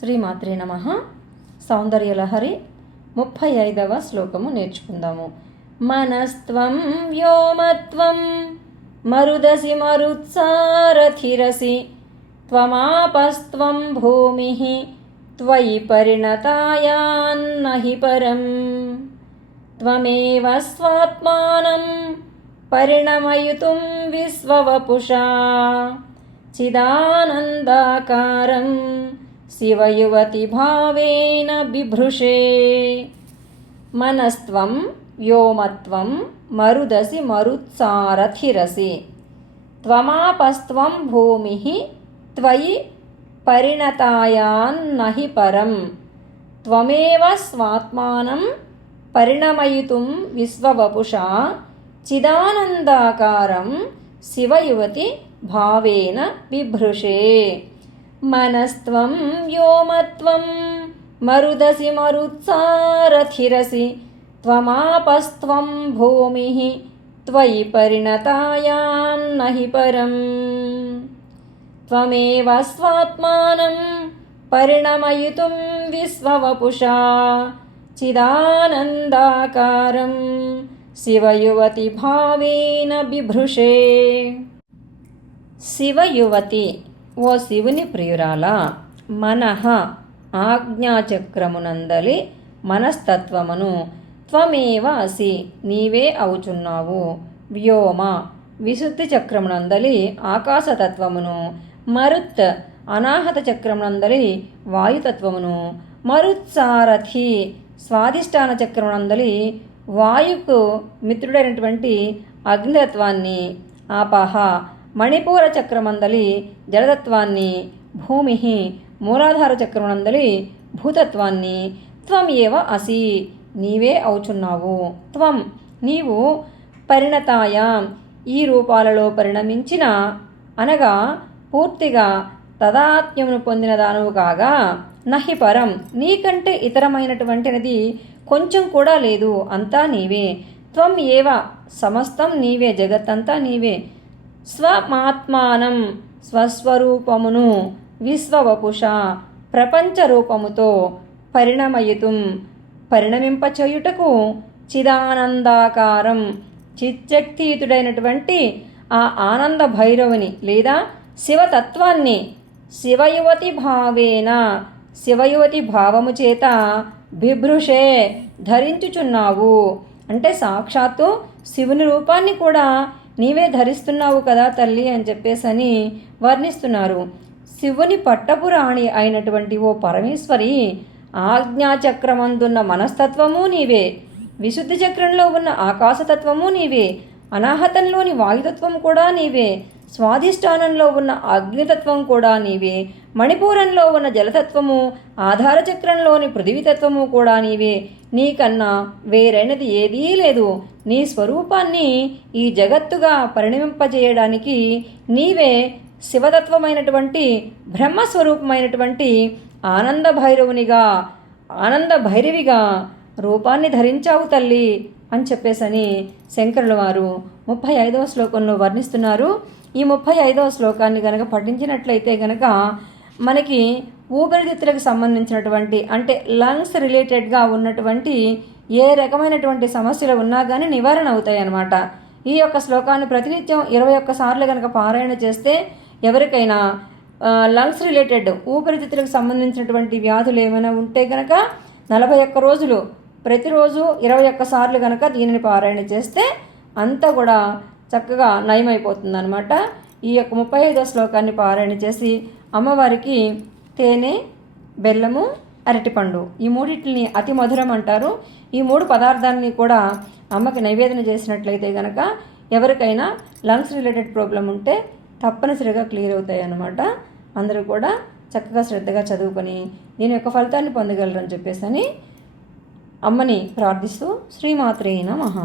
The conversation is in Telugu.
శ్రీమాత్రే నమః. సౌందర్యలహరి 35వ శ్లోకము నేర్చుకుందాము. మనస్త్వం వ్యోమత్వం మరుదసి మరుత్సారథిరసి త్వమాపస్త్వం భూమిః త్వయి పరిణతాయాన్నహి పరం. త్వమేవ స్వాత్మానం పరిణమయితుం విశ్వవపుషా చిదానందాకారం శివయువతి భావేన బిభృషే. మనస్త్వం వ్యోమత్వం మరుదసి మరుత్సారథిరసి త్వమాపస్త్వం భూమిః త్వయి పరిణతాయాన్నహి పరం. త్వమేవ స్వాత్మానం పరిణమయితుం విశ్వవపుషా చిదానందాకారం శివయువతి భావేన బిభృషే. మనస్త్వం వ్యోమత్వం మరుదసి మరుత్సారథిరసి త్వమాపస్త్వం భూమిః త్వయి పరిణతాయాన్నహి పరం. త్వమేవ స్వాత్మానం పరిణమయితుం విశ్వవపుషా చిదానందాకారం శివయువతి భావేన బిభృషే. శివయువతి, ఓ శివుని ప్రియురాలా, మనః ఆజ్ఞాచక్రమునందలి మనస్తత్వమును త్వమేవ అసి నీవే అవుచున్నావు. వ్యోమ విశుద్ధి చక్రమునందలి ఆకాశతత్వమును, మరుత్ అనాహత చక్రమునందలి వాయుతత్వమును, మరుత్సారథి స్వాధిష్టాన చక్రమునందలి వాయుకు మిత్రుడైనటువంటి అగ్నితత్వాన్ని, ఆపహ మణిపూర చక్రమందలి జలతత్వాన్ని, భూమి మూలాధార చక్రమునందలి భూతత్వాన్ని, త్వం ఏవ అసి నీవే అవుచున్నావు. త్వం నీవు పరిణతాయాం ఈ రూపాలలో పరిణమించిన అనగా పూర్తిగా తదాత్మ్యమును పొందిన దానవు కాగా, నహి పరం నీకంటే ఇతరమైనటువంటిది కొంచెం కూడా లేదు, అంతా నీవే. త్వం ఏవ సమస్తం నీవే, జగత్తంతా నీవే. స్వమాత్మానం స్వస్వరూపమును విశ్వవపుష ప్రపంచ రూపముతో పరిణమయితుం పరిణమింపచేయుటకు చిదానందాకారం చిచ్చక్తియుతుడైనటువంటి ఆ ఆనంద భైరవుని లేదా శివతత్వాన్ని శివయువతి భావేన శివయువతి భావము చేత బిభృషే ధరించుచున్నావు. అంటే సాక్షాత్తు శివుని రూపాన్ని కూడా నీవే ధరిస్తున్నావు కదా తల్లి అని చెప్పేసని వర్ణిస్తున్నారు. శివుని పట్టపురాణి అయినటువంటి ఓ పరమేశ్వరి, ఆజ్ఞాచక్రమందున్న మనస్తత్వము నీవే, విశుద్ధి చక్రంలో ఉన్న ఆకాశతత్వము నీవే, అనాహతంలోని వాయుతత్వం కూడా నీవే, స్వాధిష్టానంలో ఉన్న అగ్నితత్వం కూడా నీవే, మణిపూరంలో ఉన్న జలతత్వము, ఆధార చక్రంలోని పృథివీతత్వము కూడా నీవే. నీకన్నా వేరైనది ఏదీ లేదు. నీ స్వరూపాన్ని ఈ జగత్తుగా పరిణమింపజేయడానికి నీవే శివతత్వమైనటువంటి బ్రహ్మస్వరూపమైనటువంటి ఆనంద భైరవునిగా ఆనంద భైరవిగా రూపాన్ని ధరించావు తల్లి అని చెప్పేసని శంకరుల వారు 35వ శ్లోకంలో వర్ణిస్తున్నారు. ఈ 35వ శ్లోకాన్ని గనక పఠించినట్లయితే గనక మనకి ఊపిరితిత్తులకు సంబంధించినటువంటి అంటే లంగ్స్ రిలేటెడ్గా ఉన్నటువంటి ఏ రకమైనటువంటి సమస్యలు ఉన్నా కానీ నివారణ అవుతాయి అన్నమాట. ఈ యొక్క శ్లోకాన్ని ప్రతినిత్యం 21 సార్లు కనుక పారాయణ చేస్తే ఎవరికైనా లంగ్స్ రిలేటెడ్ ఊపిరితిత్తులకు సంబంధించినటువంటి వ్యాధులు ఏమైనా ఉంటే కనుక 41 రోజులు ప్రతిరోజు 21 సార్లు కనుక దీనిని పారాయణ చేస్తే అంతా కూడా చక్కగా నయమైపోతుంది అనమాట. ఈ యొక్క 35వ శ్లోకాన్ని పారాయణ చేసి అమ్మవారికి తేనె, బెల్లము, అరటిపండు ఈ మూడింటిని అతి మధురం అంటారు. ఈ 3 పదార్థాలని కూడా అమ్మకి నైవేదన చేసినట్లయితే కనుక ఎవరికైనా లంగ్స్ రిలేటెడ్ ప్రాబ్లం ఉంటే తప్పనిసరిగా క్లియర్ అవుతాయి అన్నమాట. అందరూ కూడా చక్కగా శ్రద్ధగా చదువుకొని దీని యొక్క ఫలితాన్ని పొందగలరని చెప్పేసి అమ్మని ప్రార్థిస్తూ శ్రీమాత్రే నమః.